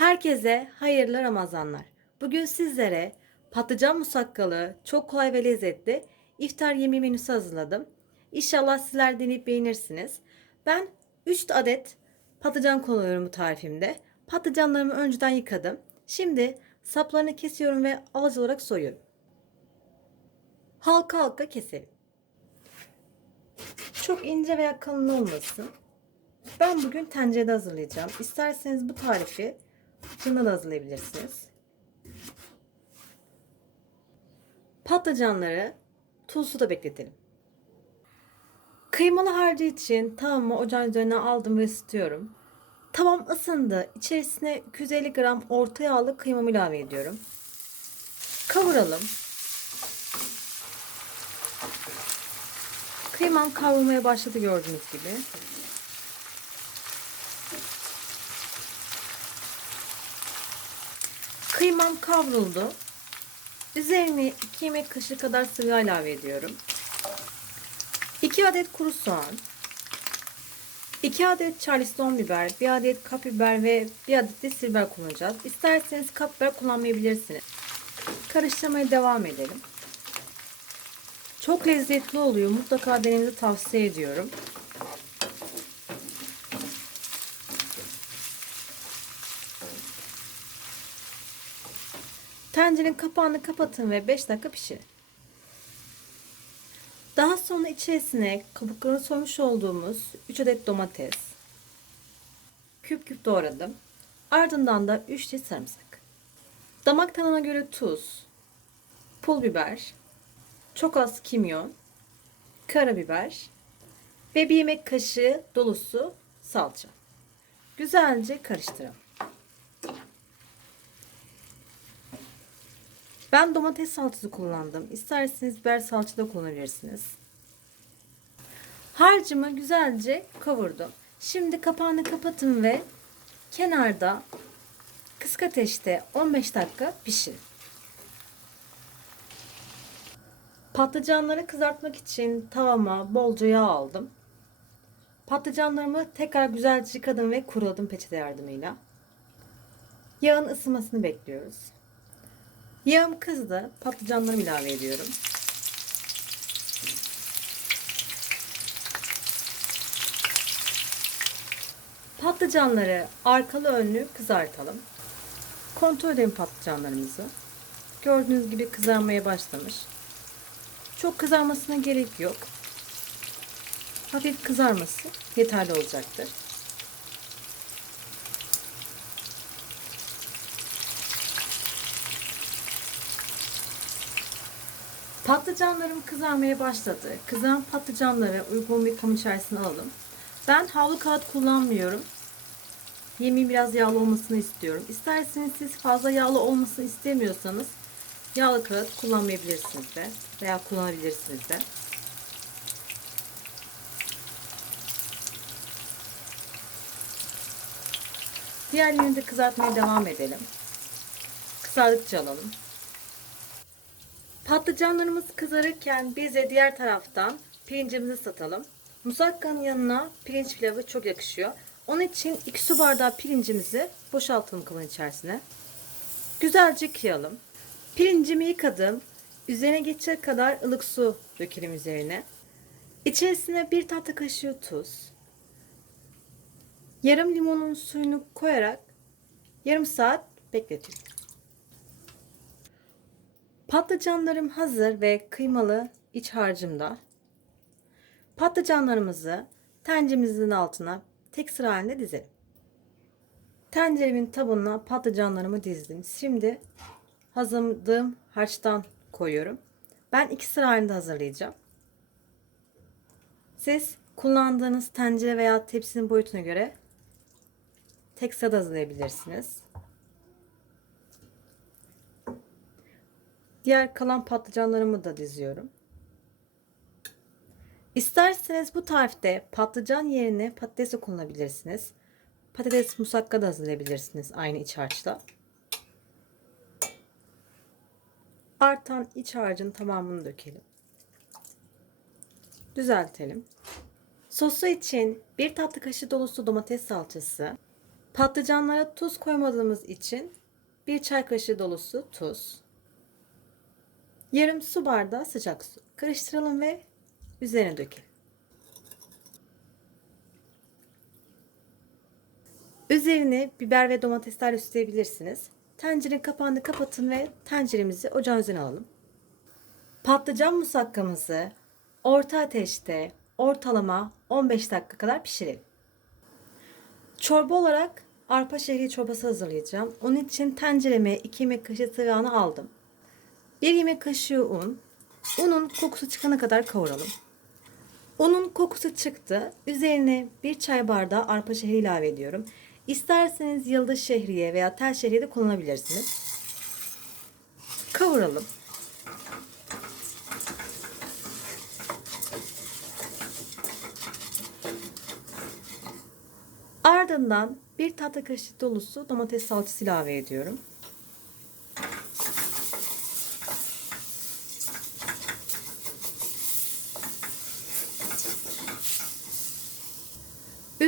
Herkese hayırlı Ramazanlar. Bugün sizlere patlıcan musakkalı, çok kolay ve lezzetli iftar yemeği menüsü hazırladım. İnşallah sizler deneyip beğenirsiniz. Ben 3 adet patlıcan kullanıyorum bu tarifimde. Patlıcanlarımı önceden yıkadım. Şimdi saplarını kesiyorum ve alıcı olarak soyuyorum. Halka halka keselim. Çok ince veya kalın olmasın. Ben bugün tencerede hazırlayacağım. İsterseniz bu tarifi da hazırlayabilirsiniz. Patlıcanları tuz suda bekletelim. Kıymalı harcı için tavamı ocağın üzerine aldım ve ısıtıyorum. Tavam ısındı. İçerisine 250 gram orta yağlı kıymamı ilave ediyorum. Kavuralım. Kıymam kavrulmaya başladı gördüğünüz gibi. Kıymam kavruldu. Üzerine 2 yemek kaşığı kadar sıvı ilave ediyorum. 2 adet kuru soğan, 2 adet charleston biber, 1 adet kapbiber ve 1 adet de sirber kullanacağız. İsterseniz kapbiber kullanmayabilirsiniz. Karıştırmaya devam edelim. Çok lezzetli oluyor. Mutlaka denemenizi tavsiye ediyorum. Tencerenin kapağını kapatın ve 5 dakika pişirin. Daha sonra içerisine kabuklarını soymuş olduğumuz 3 adet domates, küp küp doğradım. Ardından da 3 diş sarımsak. Damak tadına göre tuz, pul biber, çok az kimyon, karabiber ve bir yemek kaşığı dolusu salça. Güzelce karıştıralım. Ben domates salçası kullandım. İsterseniz biber salça da kullanabilirsiniz. Harcımı güzelce kavurdum. Şimdi kapağını kapatın ve kenarda kısık ateşte 15 dakika pişirin. Patlıcanları kızartmak için tavama bolca yağ aldım. Patlıcanlarımı tekrar güzelce yıkadım ve kuruladım peçete yardımıyla. Yağın ısınmasını bekliyoruz. Yağım kızdı. Patlıcanlarımı ilave ediyorum. Patlıcanları arkalı önlü kızartalım. Kontrol edelim patlıcanlarımızı. Gördüğünüz gibi kızarmaya başlamış. Çok kızarmasına gerek yok. Hafif kızarması yeterli olacaktır. Patlıcanlarım kızarmaya başladı. Kızaran patlıcanları uygun bir kam içerisine alalım. Ben havlu kağıt kullanmıyorum. Yemeğin biraz yağlı olmasını istiyorum. İsterseniz siz fazla yağlı olmasını istemiyorsanız yağlı kağıt kullanmayabilirsiniz de veya kullanabilirsiniz de. Diğer yönü de kızartmaya devam edelim. Kızardıkça alalım. Patlıcanlarımız kızarırken biz de diğer taraftan pirincimizi satalım. Musakkanın yanına pirinç pilavı çok yakışıyor. Onun için 2 su bardağı pirincimizi boşaltalım kabın içerisine. Güzelce kıyalım. Pirincimi yıkadım. Üzerine geçecek kadar ılık su dökelim üzerine. İçerisine bir tatlı kaşığı tuz. Yarım limonun suyunu koyarak yarım saat bekletiyorum. Patlıcanlarım hazır ve kıymalı iç harcımda. Patlıcanlarımızı tenceremizin altına tek sıra halinde dizelim. Tenceremin tabanına patlıcanlarımı dizdim. Şimdi hazırladığım harçtan koyuyorum. Ben iki sıra halinde hazırlayacağım. Siz kullandığınız tencere veya tepsinin boyutuna göre tek sırada hazırlayabilirsiniz. Diğer kalan patlıcanlarımı da diziyorum. İsterseniz bu tarifte patlıcan yerine patates kullanabilirsiniz. Patates musakka da hazırlayabilirsiniz aynı iç harçla. Artan iç harcın tamamını dökelim. Düzeltelim. Sosu için bir tatlı kaşığı dolusu domates salçası, Patlıcanlara tuz koymadığımız için bir çay kaşığı dolusu tuz. Yarım su bardağı sıcak su. Karıştıralım ve üzerine dökelim. Üzerine biber ve domatesler süsleyebilirsiniz. Tencerenin kapağını kapatın ve tenceremizi ocağın üzerine alalım. Patlıcan musakkamızı orta ateşte ortalama 15 dakika kadar pişirelim. Çorba olarak arpa şehriye çorbası hazırlayacağım. Onun için tencereme 2 yemek kaşığı tereyağını aldım. 1 yemek kaşığı un. Unun kokusu çıkana kadar kavuralım. Unun kokusu çıktı. Üzerine bir çay bardağı arpa şehri ilave ediyorum. İsterseniz yıldız şehriye veya tel şehriye de kullanabilirsiniz. Kavuralım. Ardından bir tatlı kaşığı dolusu domates salçası ilave ediyorum.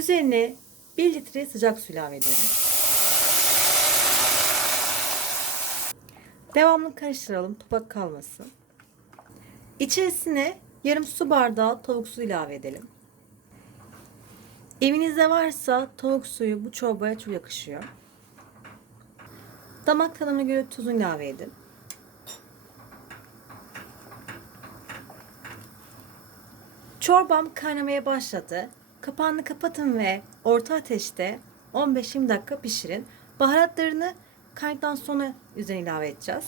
Üzerine 1 litre sıcak su ilave ediyorum. Devamlı karıştıralım topak kalmasın. İçerisine yarım su bardağı tavuk suyu ilave edelim. Evinizde varsa tavuk suyu bu çorbaya çok yakışıyor. Damak tadına göre tuzunu ilave edin. Çorbam kaynamaya başladı. Kapağını kapatın ve orta ateşte 15-20 dakika pişirin. Baharatlarını kaynadıktan sonra üzerine ilave edeceğiz.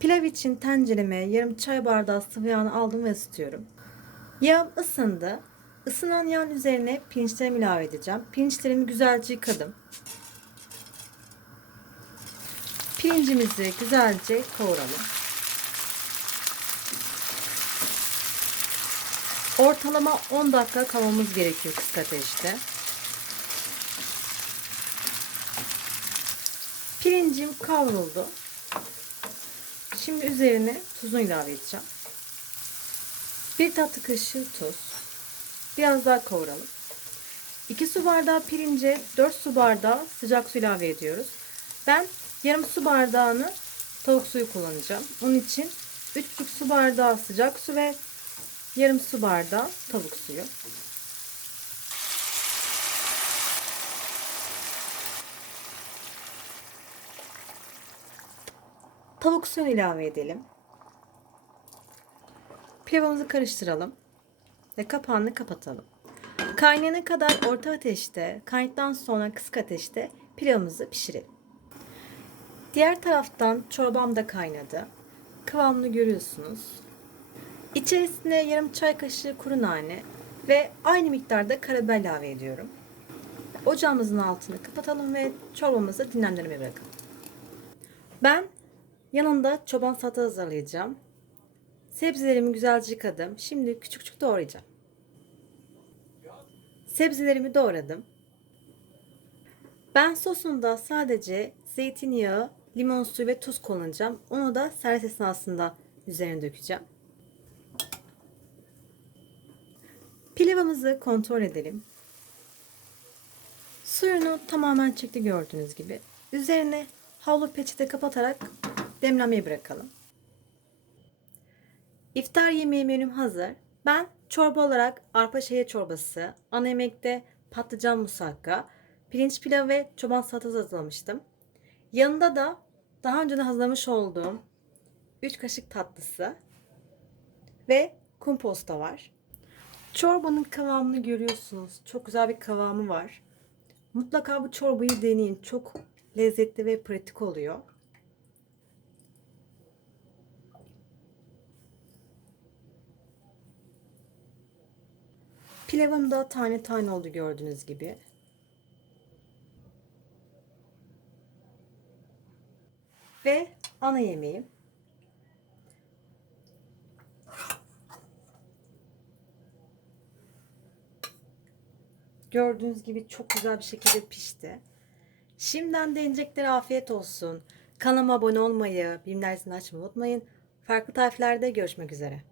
Pilav için tencereme yarım çay bardağı sıvı yağını aldım ve ısıtıyorum. Yağım ısındı. Isınan yağın üzerine pirinçlerimi ilave edeceğim. Pirinçlerimi güzelce yıkadım. Pirincimizi güzelce kavuralım. Ortalama 10 dakika kavurmamız gerekiyor kısık ateşte. Pirincim kavruldu. Şimdi üzerine tuzunu ilave edeceğim. Bir tatlı kaşığı tuz. Biraz daha kavuralım. 2 su bardağı pirince 4 su bardağı sıcak su ilave ediyoruz. Ben yarım su bardağını tavuk suyu kullanacağım. Onun için 3,5 su bardağı sıcak su ve yarım su bardağı tavuk suyu. Tavuk suyunu ilave edelim. Pilavımızı karıştıralım ve kapağını kapatalım. Kaynayana kadar orta ateşte, kaynadıktan sonra kısık ateşte pilavımızı pişirelim. Diğer taraftan çorbam da kaynadı. Kıvamını görüyorsunuz. İçerisine yarım çay kaşığı kuru nane ve aynı miktarda karabiber ilave ediyorum. Ocağımızın altını kapatalım ve çorbamızı dinlendirmeye bırakalım. Ben yanında çoban salata hazırlayacağım. Sebzelerimi güzelce yıkadım. Şimdi küçük küçük doğrayacağım. Sebzelerimi doğradım. Ben sosunda sadece zeytinyağı, limon suyu ve tuz kullanacağım. Onu da servis esnasında üzerine dökeceğim. Pilavımızı kontrol edelim. Suyunu tamamen çekti gördüğünüz gibi. Üzerine havlu peçete kapatarak demlenmeye bırakalım. İftar yemeği menüm hazır. Ben çorba olarak arpa şehir çorbası, ana yemekte patlıcan musakka, pirinç pilavı ve çoban salatası hazırlamıştım. Yanında da daha önce de hazırlamış olduğum 3 kaşık tatlısı ve komposta var. Çorbanın kıvamını görüyorsunuz. Çok güzel bir kıvamı var. Mutlaka bu çorbayı deneyin. Çok lezzetli ve pratik oluyor. Pilavım da tane tane oldu gördüğünüz gibi. Ve ana yemeğim. Gördüğünüz gibi çok güzel bir şekilde pişti. Şimdiden deneyeceklere afiyet olsun. Kanalıma abone olmayı, bildirim zilini açmayı unutmayın. Farklı tariflerde görüşmek üzere.